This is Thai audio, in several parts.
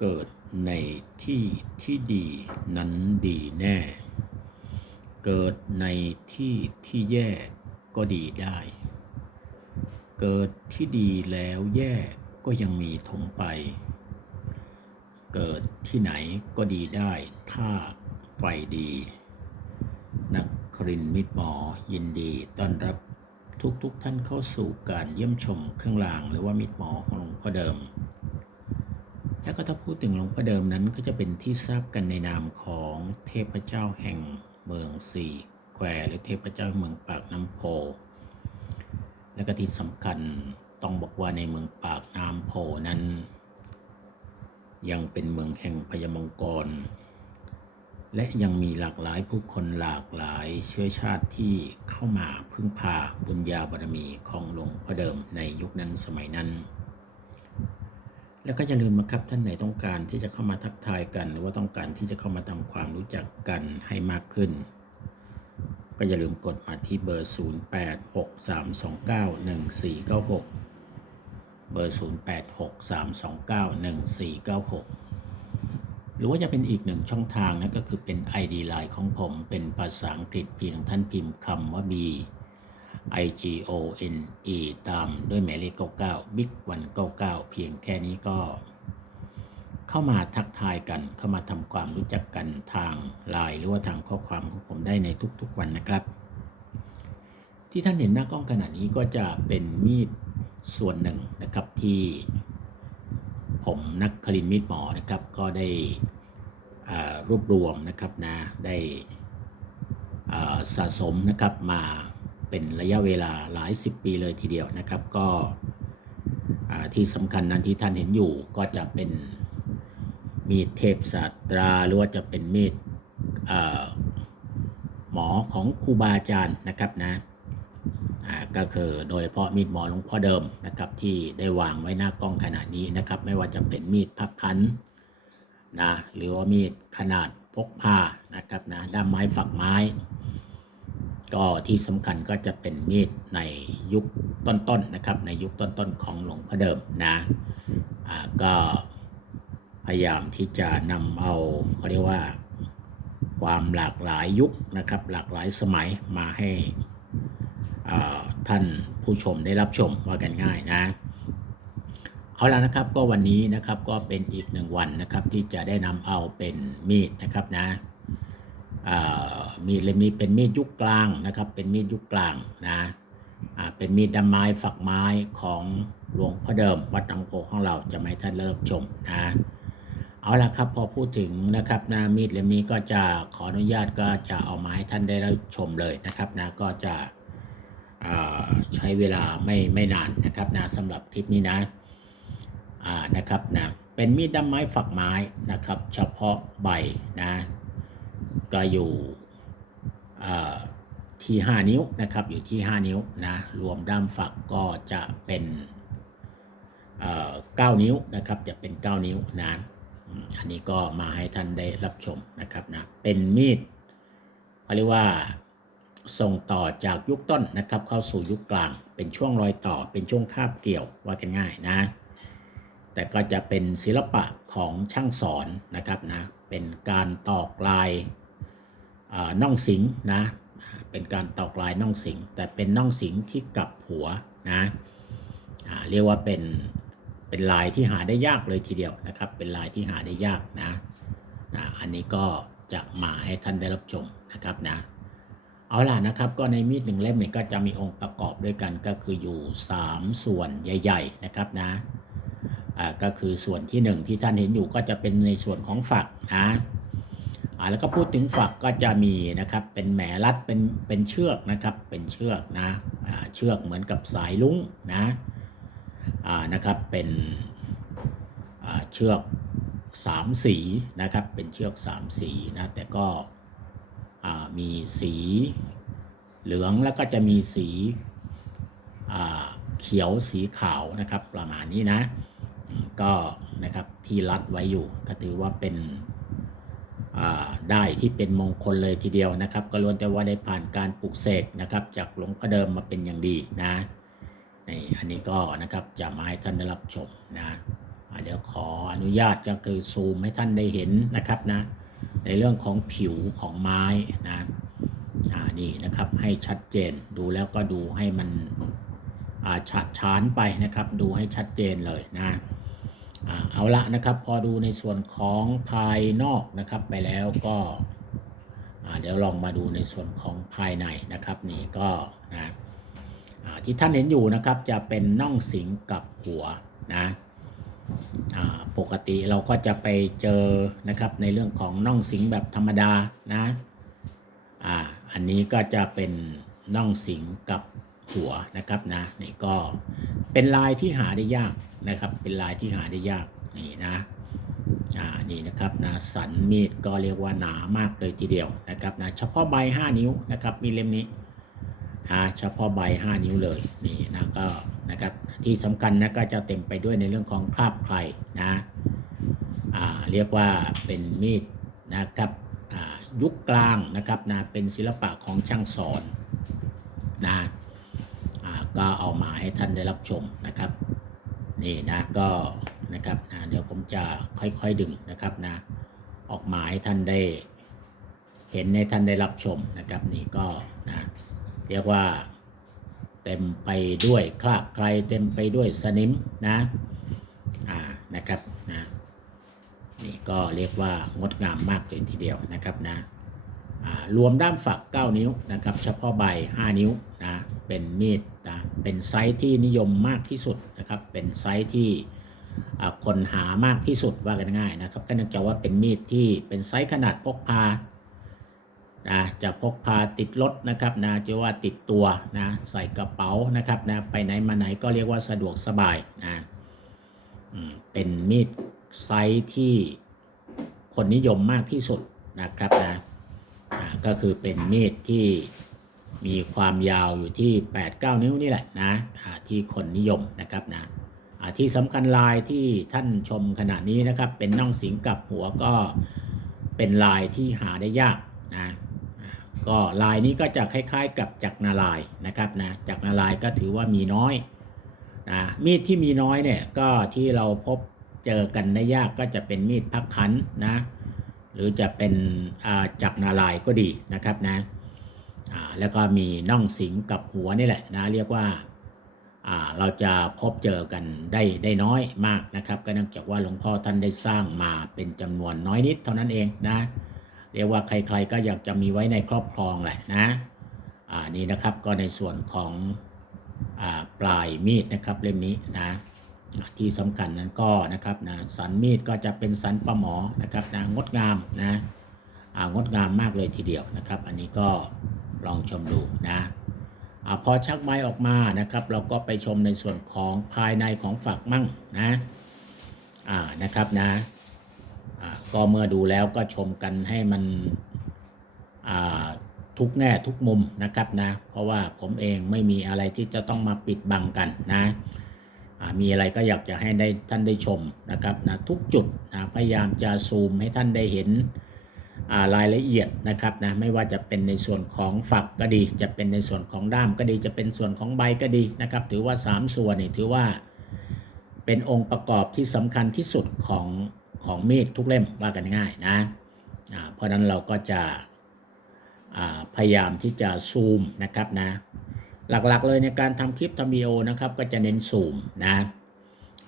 เกิดในที่ที่ดีนั้นดีแน่ เกิดในที่ที่แย่ก็ดีได้ เกิดที่ดีแล้วแย่ก็ยังมีถมไป เกิดที่ไหนก็ดีได้ถ้าไฟดี นักครินมิตรหมอยินดีต้อนรับทุกๆทท่านเข้าสู่การเยี่ยมชมเครื่องรางหรือว่ามิตรหมอของหลวงพ่อเดิม แล้วก็ถ้าพูดถึงหลวงพ่อเดิมนั้นก็จะเป็นที่ทราบกันในนามของเทพเจ้าแห่งเมืองสี่แควหรือเทพเจ้าเมืองปากน้ำโพ และก็ที่สำคัญต้องบอกว่าในเมืองปากน้ำโพนั้น ยังเป็นเมืองแห่งพญามงกร และยังมีหลากหลายผู้คนหลากหลายเชื้อชาติที่เข้ามาพึ่งพาบุญญาบารมีของหลวงพ่อเดิมในยุคนั้นสมัยนั้น แล้วก็อย่าลืมนะครับท่านไหนต้องการที่จะเข้ามาทักทายกัน หรือว่าต้องการที่จะเข้ามาทำความรู้จักกันให้มากขึ้น ก็อย่าลืมกดมาที่เบอร์ 0863291496 เบอร์ 0863291496 หรือว่าจะเป็นอีกหนึ่งช่องทางนั่นก็คือเป็น ID Line ของผมเป็นภาษาอังกฤษเพียงท่านพิมพ์คำว่า B I G O N E ตามด้วยหมายเลข 99 Big 199 เพียงแค่นี้ก็ เข้ามาทักทายกัน เข้ามาทำความรู้จักกันทางไลน์หรือว่าทางข้อความของผมได้ในทุกๆวันนะครับ ที่ท่านเห็นหน้ากล้องขณะนี้ก็จะเป็นมีดส่วนหนึ่งนะครับที่ผมนักคลินมีดหมอนะครับ ก็ได้รวบรวมนะครับนะได้สะสมนะครับมา เป็นระยะเวลาหลายสิบปีเลยทีเดียวนะครับ ก็ที่สำคัญนั้นที่ท่านเห็นอยู่ก็จะเป็นมีดเทพศาสตราหรือว่าจะเป็นมีดหมอของครูบาอาจารย์นะครับนะก็คือโดยเฉพาะมีดหมอหลวงพ่อเดิมนะครับที่ได้วางไว้หน้ากล้องขณะนี้นะครับ ไม่ว่าจะเป็นมีดพับคันนะหรือว่ามีดขนาดพกพานะครับนะด้ามไม้ฝักไม้ ก็ที่สำคัญก็จะเป็นมีดในยุคต้นๆนะครับ ในยุคต้นๆของหลวงพ่อเดิมนะก็พยายามที่จะนำเอาเขาเรียกว่าความหลากหลายยุคนะครับ หลากหลายสมัยมาให้ท่านผู้ชมได้รับชมว่ากันง่ายนะเอาละนะครับก็วันนี้นะครับก็เป็นอีกหนึ่งวันนะครับที่จะได้นำเอาเป็นมีดนะครับนะ มีดเล่มนี้เป็นมีดยุคกลางนะครับ เป็นมีดยุคกลางนะเป็นมีดดำไม้ฝักไม้ของหลวงพ่อเดิมวัดหนองโพของเราจะมาให้ท่านได้รับชมนะเอาละครับพอพูดถึงนะครับนะมีดเล่มนี้ก็จะขออนุญาตก็จะเอามาให้ท่านได้รับชมเลยนะครับนะก็จะใช้เวลาไม่ไม่นานนะครับนะสำหรับคลิปนี้นะนะครับนะเป็นมีดด้มไม้ฝักไม้นะครับ เฉพาะใบนะ ก็อยู่ที่ 5 นิ้วนะครับ อยู่ที่ 5 นิ้วนะ รวมด้ามฝักก็จะเป็นเอ่อ9นิ้วนะครับ จะเป็น 9 นิ้วนะอันนี้ก็มาให้ท่านได้รับชมนะครับนะ เป็นมีดเขาเรียกว่าส่งต่อจากยุคต้นนะครับ เข้าสู่ยุคกลาง เป็นช่วงรอยต่อ เป็นช่วงคาบเกี่ยวว่ากันง่ายนะ แต่ก็จะเป็นศิลปะของช่างสอนนะครับนะ เป็นการตอกลายน่องสิงนะเป็นการตอกลายน่องสิง แต่เป็นน่องสิงที่กลับหัวนะเรียกว่าเป็นเป็นลายที่หาได้ยากเลยทีเดียวนะครับ เป็นลายที่หาได้ยากนะนะอันนี้ก็จะมาให้ท่านได้รับชมนะครับนะเอาล่ะนะครับก็ในมีดหนึ่งเล่มเนี่ยก็จะมีองค์ประกอบด้วยกันก็คืออยู่ 3 ส่วนใหญ่ ๆ นะครับนะ ก็คือส่วนที่ 1 ที่ท่านเห็นอยู่ก็จะเป็นในส่วนของฝักนะแล้วก็พูดถึงฝักก็จะมีนะครับเป็นแหมรัดเป็นเป็นเชือกนะครับเป็นเชือกนะเชือกเหมือนกับสายลุ้งนะนะครับเป็นเชือกสามสีนะครับเป็นเชือกสามสีนะแต่ก็มีสีเหลืองแล้วก็จะมีสีเขียวสีขาวนะครับประมาณนี้นะ ก็นะครับที่รัดไว้อยู่ก็ถือว่าเป็นได้ที่เป็นมงคลเลยทีเดียวนะครับ ก็ล้วนแต่ว่าได้ผ่านการปลูกเสกนะครับ จากหลวงพ่อเดิมมาเป็นอย่างดีนะนี่อันนี้ก็นะครับจะมาให้ท่านได้รับชมนะเดี๋ยวขออนุญาตก็คือซูมให้ท่านได้เห็นนะครับนะในเรื่องของผิวของไม้นะอ่านี่นะครับให้ชัดเจนดูแล้วก็ดูให้มันอ่าชัดชานไปนะครับ ดูให้ชัดเจนเลยนะ เอาละนะครับ พอดูในส่วนของภายนอกนะครับ ไปแล้วก็เดี๋ยวลองมาดูในส่วนของภายในนะครับ นี่ก็นะที่ท่านเห็นอยู่นะครับจะเป็นน่องสิงกับหัวนะปกติเราก็จะไปเจอนะครับในเรื่องของน่องสิงแบบธรรมดานะอ่าอันนี้ก็จะเป็นน่องสิงกับหัวนะครับนะนี่ก็เป็นลายที่หาได้ยาก นะครับ เป็นลายที่หาได้ยากนี่นะอ่านี่นะครับนะสันมีดก็เรียกว่าหนามากเลยทีเดียวนะครับนะเฉพาะใบ 5 นิ้วนะครับมีเล่มนี้นะเฉพาะใบ 5 นิ้วเลยนี่นะก็นะครับที่สำคัญนะก็จะเต็มไปด้วยในเรื่องของคราบไครนะอ่าเรียกว่าเป็นมีดนะครับอ่ายุคกลางนะครับนะเป็นศิลปะของช่างสอนนะก็เอามาให้ท่านได้รับชมนะครับ นี่นะก็นะครับนะเดี๋ยวผมจะค่อยๆดึงนะครับนะออกมาให้ท่านได้เห็นในท่านได้รับชมนะครับนี่ก็นะเรียกว่าเต็มไปด้วยคราบใครเต็มไปด้วยสนิมนะอ่านะครับนะนี่ก็เรียกว่างดงามมากเลยทีเดียวนะครับนะ รวมด้ามฝัก 9 นิ้วนะครับ เฉพาะใบ 5 นิ้วนะเป็นมีดนะเป็นไซส์ที่นิยมมากที่สุดนะครับ เป็นไซส์ที่คนหามากที่สุดว่ากันง่ายนะครับก็เนื่องจากว่าเป็นมีดที่เป็นไซส์ขนาดพกพานะจะพกพาติดรถนะครับนะจะว่าติดตัวนะใส่กระเป๋านะครับนะไปไหนมาไหนก็เรียกว่าสะดวกสบายนะเป็นมีดไซส์ที่คนนิยมมากที่สุดนะครับนะ ก็คือเป็นมีดที่มีความยาวอยู่ที่ 8-9 นิ้วนี่แหละนะที่คนนิยมนะครับนะที่สำคัญลายที่ท่านชมขณะนี้นะครับ เป็นน่องสิงกับหัวก็เป็นลายที่หาได้ยากนะก็ลายนี้ก็จะคล้ายๆกับจักรนาลายนะครับนะจักรนาลายก็ถือว่ามีน้อยนะมีดที่มีน้อยเนี่ยก็ที่เราพบเจอกันได้ยากก็จะเป็นมีดพักขันนะ หรือจะเป็นจักรนาลายก็ดีนะครับนะแล้วก็มีน่องสิงกับหัวนี่แหละนะเรียกว่าเราจะพบเจอกันได้ได้น้อยมากนะครับ ก็เนื่องจากว่าหลวงพ่อท่านได้สร้างมาเป็นจำนวนน้อยนิดเท่านั้นเองนะเรียกว่าใครๆก็อยากจะมีไว้ในครอบครองแหละนะอ่านี่นะครับก็ในส่วนของอปลายมีดนะครับเล่มนี้นะ ที่สำคัญนั้นก็นะครับนะสันมีดก็จะเป็นสันประหมอนะครับนะงดงามนะงดงามมากเลยทีเดียวนะครับ อันนี้ก็ลองชมดูนะอพอชักไม้ออกมานะครับ เราก็ไปชมในส่วนของภายในของฝักมั่งนะอ่านะครับนะก็เมื่อดูแล้วก็ชมกันให้มันทุกแง่ทุกมุมนะครับนะ เพราะว่าผมเองไม่มีอะไรที่จะต้องมาปิดบังกันนะ มีอะไรก็อยากจะให้ได้ท่านได้ชมนะครับนะทุกจุดนะพยายามจะซูมให้ท่านได้เห็นรายละเอียดนะครับนะไม่ว่าจะเป็นในส่วนของฝักก็ดี จะเป็นในส่วนของด้ามก็ดี จะเป็นส่วนของใบก็ดีนะครับ ถือว่า 3 ส่วนนี่ถือว่าเป็นองค์ประกอบที่สำคัญที่สุดของของมีดทุกเล่มว่ากันง่ายนะเพราะนั้นเราก็จะพยายามที่จะซูมนะครับนะ หลักๆเลยในการทำคลิปทำวิดีโอนะครับ ก็จะเน้นซูมนะ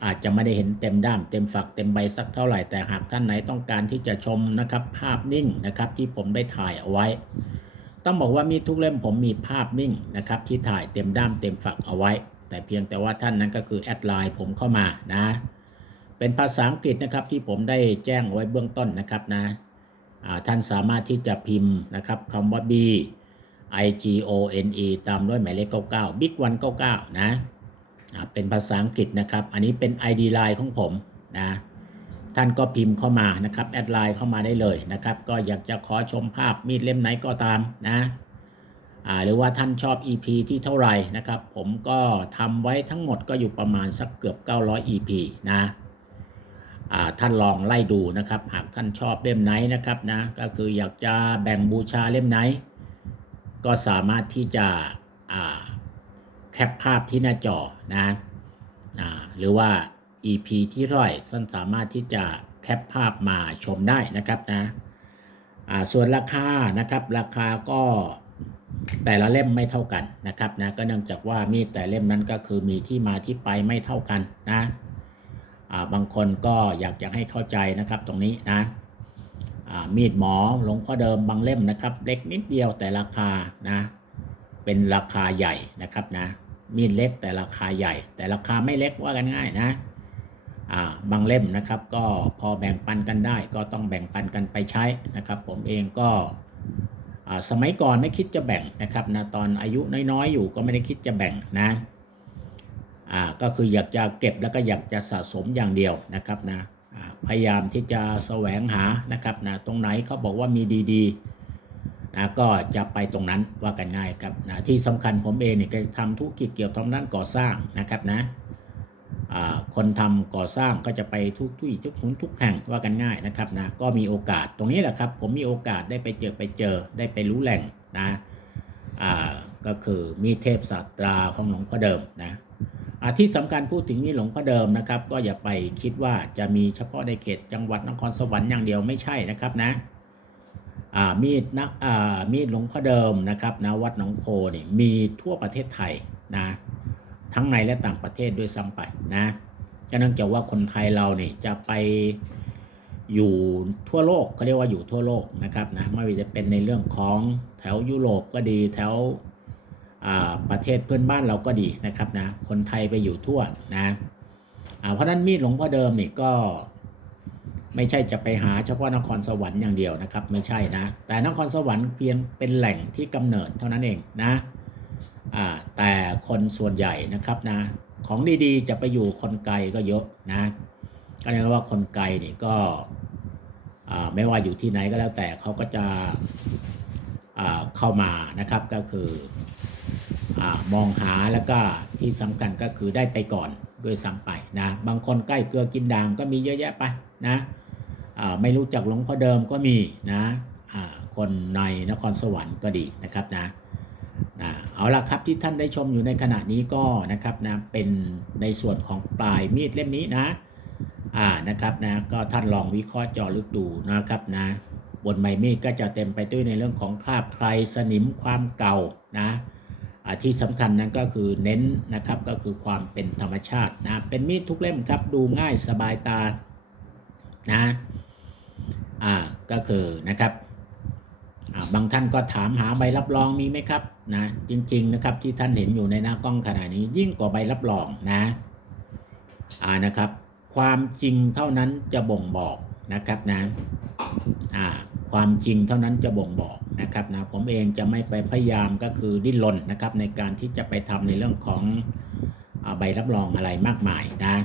อาจจะไม่ได้เห็นเต็มด้าม เต็มฝักเต็มใบสักเท่าไหร่แต่หากท่านไหนต้องการที่จะชมนะครับ ภาพนิ่งนะครับที่ผมได้ถ่ายเอาไว้ ต้องบอกว่ามีทุกเล่มผมมีภาพนิ่งนะครับที่ถ่ายเต็มด้ามเต็มฝักเอาไว้ แต่เพียงแต่ว่าท่านนั้นก็คือแอดไลน์ผมเข้ามานะ เป็นภาษาอังกฤษนะครับที่ผมได้แจ้งเอาไว้เบื้องต้นนะครับนะท่านสามารถที่จะพิมพ์นะครับคำว่า B I G O N E ตามด้วยหมายเลข 99 Big 199 นะอ่าเป็นภาษาอังกฤษนะครับ อันนี้เป็น ID Line ของผมนะ ท่านก็พิมพ์เข้ามานะครับ แอดไลน์เข้ามาได้เลยนะครับ ก็อยากจะขอชมภาพมีดเล่มไหนก็ตามนะหรือว่าท่านชอบ EP ที่เท่าไหร่นะครับ ผมก็ทำไว้ทั้งหมดก็อยู่ประมาณสักเกือบ 900 EP นะท่านลองไล่ดูนะครับ หากท่านชอบเล่มไหนนะครับนะ ก็คืออยากจะแบ่งบูชาเล่มไหน ก็สามารถที่จะแคปภาพที่หน้าจอนะอ่าหรือว่า EP ที่ร้อยท่านสามารถที่จะแคปภาพมาชมได้นะครับนะส่วนราคานะครับราคาก็แต่ละเล่มไม่เท่ากันนะครับนะก็เนื่องจากว่ามีแต่เล่มนั้นก็คือมีที่มาที่ไปไม่เท่ากันนะบางคนก็อยากจะให้เข้าใจนะครับตรงนี้นะ มีดหมอหลงพ่อเดิมบางเล่มนะครับ เล็กนิดเดียวแต่ราคานะเป็นราคาใหญ่นะครับนะมีดเล็กแต่ราคาใหญ่ แต่ราคาไม่เล็กว่ากันง่ายนะบางเล่มนะครับก็พอแบ่งปันกันได้ ก็ต้องแบ่งปันกันไปใช้นะครับ ผมเองก็สมัยก่อนไม่คิดจะแบ่งนะครับนะตอนอายุน้อยๆอยู่ก็ไม่ได้คิดจะแบ่งนะก็คืออยากจะเก็บแล้วก็อยากจะสะสมอย่างเดียวนะครับนะ พยายามที่จะแสวงหานะครับนะตรงไหนเขาบอกว่ามีดีๆนะก็จะไปตรงนั้นว่ากันง่ายครับนะที่สำคัญผมเองเนี่ยก็ทำธุรกิจเกี่ยวกับด้านก่อสร้างนะครับนะคนทำก่อสร้างก็จะไปทุกที่ทุกทุนทุกแห่งว่ากันง่ายนะครับนะก็มีโอกาสตรงนี้แหละครับ ผมมีโอกาสได้ไปเจอไปเจอได้ไปรู้แหล่งนะก็คือมีเทพศาสตราของหลวงพ่อเดิมนะ ที่สำคัญพูดถึงนี่หลวงพ่อเดิมนะครับ ก็อย่าไปคิดว่าจะมีเฉพาะในเขตจังหวัดนครสวรรค์อย่างเดียวไม่ใช่นะครับนะมีดนักมีดหลวงพ่อเดิมนะครับนะวัดหนองโพนี่มีทั่วประเทศไทยนะทั้งในและต่างประเทศด้วยซ้ำไปนะก็เนื่องจากว่าคนไทยเราเนี่ยจะไปอยู่ทั่วโลกเขาเรียกว่าอยู่ทั่วโลกนะครับนะไม่ว่าจะเป็นในเรื่องของแถวยุโรปก็ดีแถว ประเทศเพื่อนบ้านเราก็ดีนะครับนะคนไทยไปอยู่ทั่วนะเพราะนั้นมีดหลวงพ่อเดิมนี่ก็ไม่ใช่จะไปหาเฉพาะนครสวรรค์อย่างเดียวนะครับ ไม่ใช่นะ แต่นครสวรรค์เพียงเป็นแหล่งที่กำเนิดเท่านั้นเองนะแต่คนส่วนใหญ่นะครับนะของดีๆ จะไปอยู่คนไกลก็เยอะนะก็เรียกว่าคนไกลนี่ก็ไม่ว่าอยู่ที่ไหนก็แล้วแต่เขาก็จะเข้ามานะครับก็คือ อมองหาแล้วก็ที่สำคัญก็คือได้ไปก่อนด้วยซ้ำไปนะบางคนใกล้เกลือกินด่างก็มีเยอะแยะไปนะไม่รู้จักหลวงพ่อเดิมก็มีนะคนในนครสวรรค์ก็ดีนะครับนะนะเอาละครับที่ท่านได้ชมอยู่ในขณะนี้ก็นะครับนะเป็นในส่วนของปลายมีดเล่มนี้นะอ่านะครับนะก็ท่านลองวิเคราะห์เจอลึกดูนะครับนะบนใบมีดก็จะเต็มไปด้วยในเรื่องของคราบใครสนิมความเก่านะ ที่สำคัญนั้นก็คือเน้นนะครับก็คือความเป็นธรรมชาตินะเป็นมีดทุกเล่มครับดูง่ายสบายตานะอ่าก็คือนะครับบางท่านก็ถามหาใบรับรองมีไหมครับนะจริงๆนะครับที่ท่านเห็นอยู่ในหน้ากล้องขณะนี้ยิ่งกว่าใบรับรองนะอ่านะครับ ความจริงเท่านั้นจะบ่งบอกนะครับนะอ่าความจริงเท่านั้นจะบ่งบอก นะครับนะผมเองจะไม่ไปพยายามก็คือดิ้นรนนะครับในการที่จะไปทำในเรื่องของอใบรับรองอะไรมากมายนะ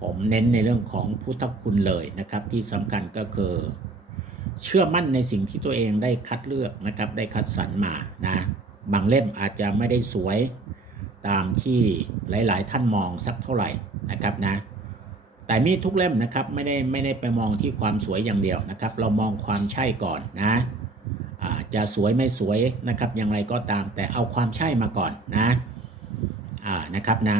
ผมเน้นในเรื่องของพุทธคุณเลยนะครับ ที่สำคัญก็คือเชื่อมั่นในสิ่งที่ตัวเองได้คัดเลือกนะครับ ได้คัดสรรมานะบางเล่มอาจจะไม่ได้สวยตามที่หลาย ๆ ท่านมองสักเท่าไหร่นะครับนะแต่มีทุกเล่มนะครับไม่ได้ไม่ได้ไปมองที่ความสวยอย่างเดียวนะครับ เรามองความใช่ก่อนนะ จะสวยไม่สวยนะครับ อย่างไรก็ตามแต่เอาความใช่มาก่อนนะอ่านะครับนะ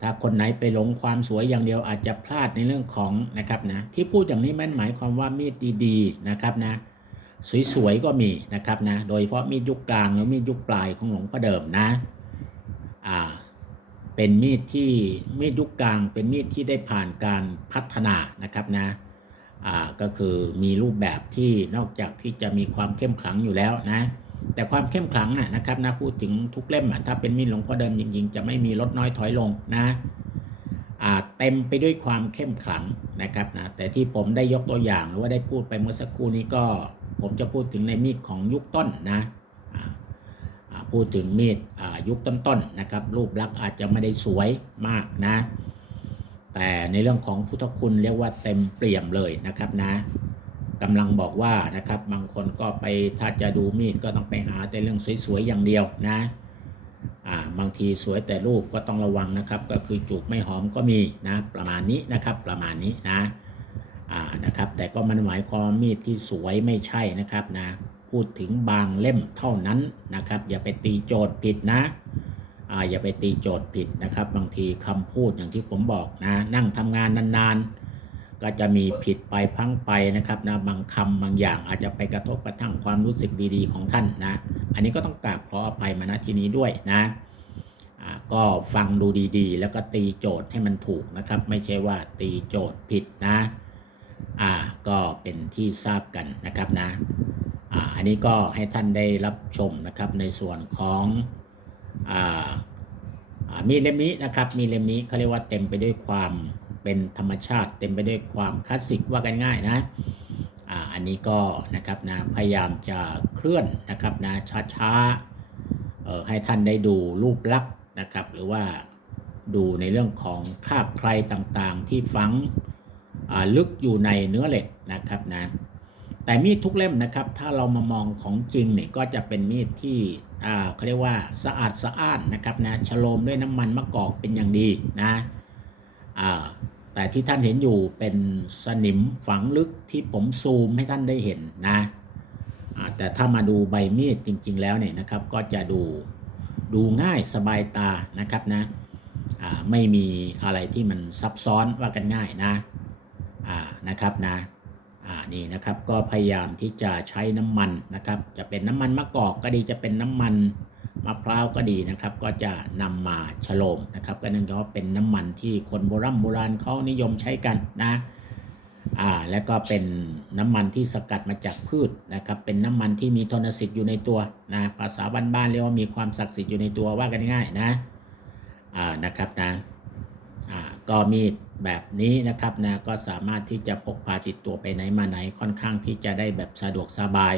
ถ้าคนไหนไปหลงความสวยอย่างเดียวอาจจะพลาดในเรื่องของนะครับนะที่พูดอย่างนี้มันหมายความว่ามีดดีๆนะครับนะ สวยๆก็มีนะครับนะ โดยเฉพาะมีดยุคกลางหรือมีดยุคปลายของหลวงพ่อเดิมนะอ่าเป็นมีดที่มีดยุคกลาง เป็นมีดที่ได้ผ่านการพัฒนานะครับนะ ก็คือมีรูปแบบที่นอกจากที่จะมีความเข้มขลังอยู่แล้วนะ แต่ความเข้มขลังนะนะครับนะพูดถึงทุกเล่มถ้าเป็นมีดหลวงพ่อเดิมจริงๆ จะไม่มีลดน้อยถอยลงนะเต็มไปด้วยความเข้มขลังนะครับนะแต่ที่ผมได้ยกตัวอย่างหรือว่าได้พูดไปเมื่อสักครู่นี้ก็ ผมจะพูดถึงในมีดของยุคต้นนะพูดถึงมีดยุคต้นๆนะครับรูปลักษณ์อาจจะไม่ได้สวยมากนะ แต่ในเรื่องของพุทธคุณเรียกว่าเต็มเปี่ยมเลยนะครับนะกำลังบอกว่านะครับบางคนก็ไปถ้าจะดูมีดก็ต้องไปหาแต่เรื่องสวยๆอย่างเดียวนะอ่าบางทีสวยแต่รูปก็ต้องระวังนะครับ ก็คือจูบไม่หอมก็มีนะประมาณนี้นะครับประมาณนี้นะอ่านะครับ แต่ก็มันหมายความมีดที่สวยไม่ใช่นะครับนะพูดถึงบางเล่มเท่านั้นนะครับ อย่าไปตีโจทย์ผิดนะ ออย่าไปตีโจทย์ผิดนะครับ บางทีคำพูดอย่างที่ผมบอกนะ นั่งทำงานนานๆ ก็จะมีผิดไปพังไปนะครับนะบางคำบางอย่างอาจจะไปกระทบกระทั่งความรู้สึกดีๆของท่านนะ อันนี้ก็ต้องกราบขออภัยมาณที่นี้ด้วยนะก็ฟังดูดีๆ แล้วก็ตีโจทย์ให้มันถูกนะครับ ไม่ใช่ว่าตีโจทย์ผิดนะ อ่าก็เป็นที่ทราบกันนะครับนะ อ่าอันนี้ก็ให้ท่านได้รับชมนะครับในส่วนของ มีเล่มนี้นะครับ มีเล่มนี้เขาเรียกว่าเต็มไปด้วยความเป็นธรรมชาติ เต็มไปด้วยความคลาสสิกว่ากันง่ายนะอ่าอันนี้ก็นะครับนะพยายามจะเคลื่อนนะครับนะช้าๆเออให้ท่านได้ดูรูปลักษณ์นะครับ หรือว่าดูในเรื่องของคราบใครต่างๆ ที่ฝังอ่าลึกอยู่ในเนื้อเหล็กนะครับนะแต่มีดทุกเล่มนะครับ ถ้าเรามามองของจริงเนี่ยก็จะเป็นมีดที่ เขาเรียกว่าสะอาดสะอ้านนะครับนะฉโลมด้วยน้ำมันมะกอกเป็นอย่างดีนะแต่ที่ท่านเห็นอยู่เป็นสนิมฝังลึกที่ผมซูมให้ท่านได้เห็นนะแต่ถ้ามาดูใบมีดจริง ๆ แล้วเนี่ยนะครับก็จะดูดูง่ายสบายตานะครับนะไม่มีอะไรที่มันซับซ้อนว่ากันง่ายนะนะครับนะ อ่านี่นะครับก็พยายามที่จะใช้น้ำมันนะครับ จะเป็นน้ำมันมะกอกก็ดีจะเป็นน้ำมันมะพร้าวก็ดีนะครับ ก็จะนำมาฉโลมนะครับก็เนื่องจากว่าเป็นน้ำมันที่คนโบราณโบราณเขานิยมใช้กันนะอ่าแล้วก็เป็นน้ำมันที่สกัดมาจากพืชนะครับ เป็นน้ำมันที่มีทนสิทธิ์อยู่ในตัวนะภาษาบ้านๆเรียกว่ามีความศักดิ์สิทธิ์อยู่ในตัวว่ากันง่ายๆนะอ่านะครับนะ ก็มีดแบบนี้นะครับนะก็สามารถที่จะพกพาติดตัวไปไหนมาไหนค่อนข้างที่จะได้แบบสะดวกสบาย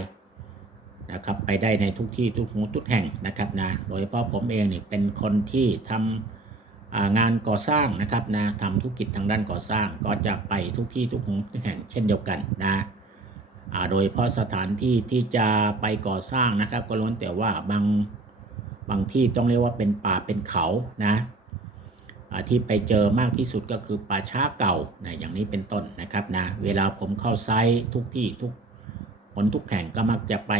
นะครับไปได้ในทุกที่ทุกหูทุกแห่งนะครับนะโดยเฉพาะผมเองเนี่ยเป็นคนที่ทำอ่างานก่อสร้างนะครับนะทำธุรกิจทางด้านก่อสร้างก็จะไปทุกที่ทุกหูทุกแห่งเช่นเดียวกันนะโดยเฉพาะสถานที่ที่จะไปก่อสร้างนะครับ ก็ล้วนแต่ว่าบางบางที่ต้องเรียกว่าเป็นป่าเป็นเขานะ ที่ไปเจอมากที่สุดก็คือป่าช้าเก่านะอย่างนี้เป็นต้นนะครับนะเวลาผมเข้าไซต์ทุกที่ทุกคนทุกแห่งก็มักจะไป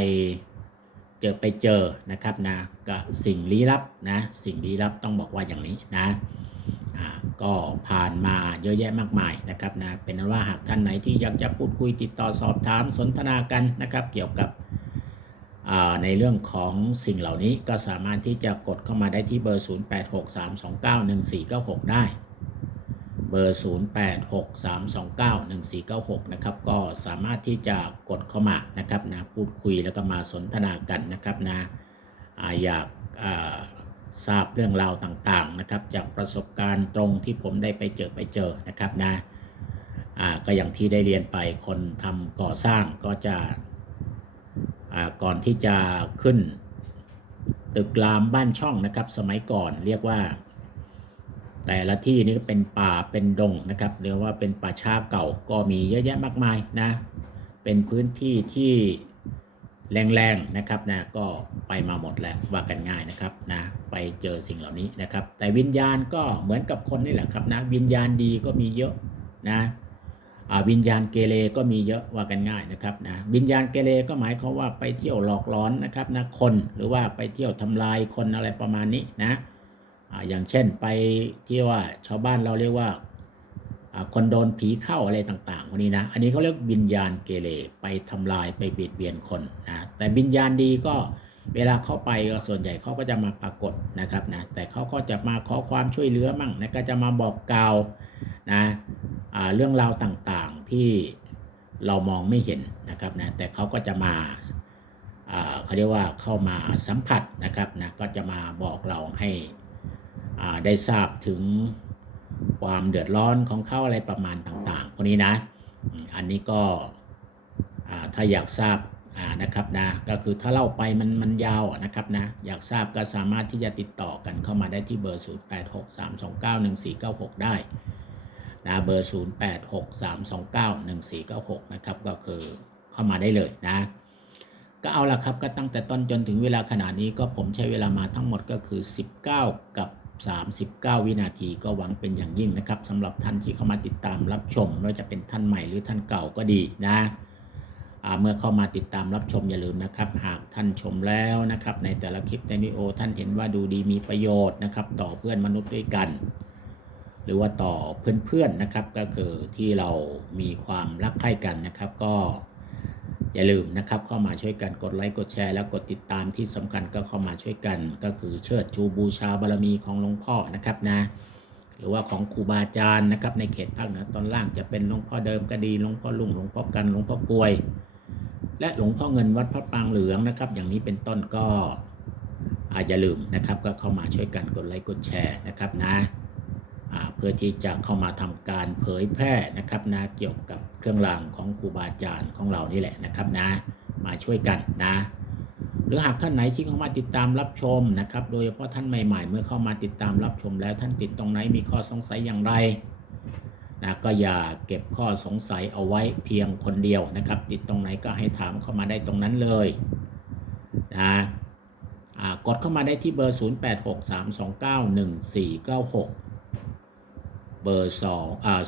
เจอไปเจอนะครับนะก็สิ่งลี้ลับนะสิ่งลี้ลับต้องบอกว่าอย่างนี้นะก็ผ่านมาเยอะแยะมากมายนะครับนะเป็นนั้นว่าหากท่านไหนที่อยากจะพูดคุยติดต่อสอบถามสนทนากันนะครับ เกี่ยวกับ ในเรื่องของสิ่งเหล่านี้ก็สามารถที่จะกดเข้ามาได้ที่เบอร์ 0863291496 ได้ เบอร์ 0863291496 นะครับ ก็สามารถที่จะกดเข้ามานะครับนะพูดคุยแล้วก็มาสนทนากันนะครับนะอยากาทราบเรื่องราวต่างๆนะครับ จากประสบการณ์ตรงที่ผมได้ไปเจอไปเจอนะครับนะก็อย่างที่ได้เรียนไปคนทำก่อสร้างก็จะ ก่อนที่จะขึ้น ตึกรามบ้านช่องนะครับ สมัยก่อนเรียกว่า แต่ละที่นี่ก็เป็นป่าเป็นดงนะครับเรียกว่าเป็นป่าช้าเก่าก็มีเยอะแยะมากมายนะ เป็นพื้นที่ที่แรงๆนะครับนะก็ไปมาหมดแล้วว่ากันง่ายนะครับนะไปเจอสิ่งเหล่านี้นะครับ แต่วิญญาณก็เหมือนกับคนนี่แหละครับนะวิญญาณดีก็มีเยอะนะ วิญญาณเกเรก็มีเยอะว่ากันง่ายนะครับนะวิญญาณเกเรก็หมายความว่าไปเที่ยวหลอกหลอนนะครับนะคนหรือว่าไปเที่ยวทำลายคนอะไรประมาณนี้นะอย่างเช่นไปที่ว่าชาวบ้านเราเรียกว่าคนโดนผีเข้าอะไรต่างๆพวกนี้นะอันนี้เขาเรียกวิญญาณเกเรไปทำลายไปเบียดเบียนคนนะแต่วิญญาณดีก็ เวลาเข้าไปก็ส่วนใหญ่เขาก็จะมาปรากฏนะครับนะแต่เขาก็จะมาขอความช่วยเหลือมั่งนะก็จะมาบอกกล่าวนะเรื่องราวต่างๆที่เรามองไม่เห็นนะครับนะแต่เขาก็จะมาเขาเรียกว่าเข้ามาสัมผัสนะครับนะก็จะมาบอกเราให้ได้ทราบถึงความเดือดร้อนของเขาอะไรประมาณต่างๆพวกนี้นะ อันนี้ก็ถ้าอยากทราบ อ่านะครับนะก็คือถ้าเล่าไปมันมันยาวนะครับนะอยากทราบก็สามารถที่จะติดต่อกันเข้ามาได้ที่เบอร์ 0863291496 ได้นะเบอร์ 0863291496 นะครับก็คือเข้ามาได้เลยนะก็เอาละครับก็ตั้งแต่ต้นจนถึงเวลาขนาดนี้ก็ผมใช้เวลามาทั้งหมดก็คือ 19 กับ 39 วินาทีก็หวังเป็นอย่างยิ่งนะครับสำหรับท่านที่เข้ามาติดตามรับชมไม่ว่าจะเป็นท่านใหม่หรือท่านเก่าก็ดีนะ เมื่อเข้ามาติดตามรับชมอย่าลืมนะครับ หากท่านชมแล้วนะครับ ในแต่ละคลิปในวิดีโอท่านเห็นว่าดูดีมีประโยชน์นะครับ ต่อเพื่อนมนุษย์ด้วยกัน หรือว่าต่อเพื่อนๆนะครับ ก็คือที่เรามีความรักใคร่กันนะครับ ก็อย่าลืมนะครับ เข้ามาช่วยกันกดไลค์กดแชร์ แล้วกดติดตามที่สำคัญก็เข้ามาช่วยกัน ก็คือเชิดชูบูชาบารมีของหลวงพ่อนะครับนะหรือว่าของครูบาอาจารย์นะครับในเขตภาคเหนือตอนล่างจะเป็นหลวงพ่อเดิมก็ดีหลวงพ่อลุงหลวงพ่อกันหลวงพ่อกลวย และหลวงพ่อเงินวัดพระปรางเหลืองนะครับ อย่างนี้เป็นต้นก็อาอย่าลืมนะครับ ก็เข้ามาช่วยกันกดไลค์กดแชร์นะครับนะเพื่อที่จะเข้ามาทำการเผยแพร่นะครับนะเกี่ยวกับเครื่องรางของครูบาอาจารย์ของเรานี่แหละนะครับนะมาช่วยกันนะ หรือหากท่านไหนที่เข้ามาติดตามรับชมนะครับ โดยเฉพาะท่านใหม่ ๆ เมื่อเข้ามาติดตามรับชมแล้วท่านติดตรงไหนมีข้อสงสัยอย่างไร นะก็อย่าเก็บข้อสงสัยเอาไว้เพียงคนเดียวนะครับ ติดตรงไหนก็ให้ถามเข้ามาได้ตรงนั้นเลยนะกดเข้ามาได้ที่เบอร์ 0863291496 เบอร์2อ่า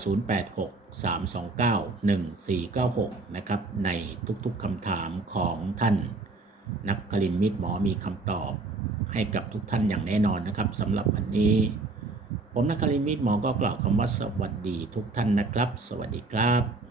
0863291496 นะครับ ในทุกๆคำถามของท่านนักคลินมิตรหมอมีคำตอบให้กับทุกท่านอย่างแน่นอนนะครับสำหรับวันนี้ ผมนักคลิมิตหมอก็กล่าวคำว่าสวัสดีทุกท่านนะครับ สวัสดีครับ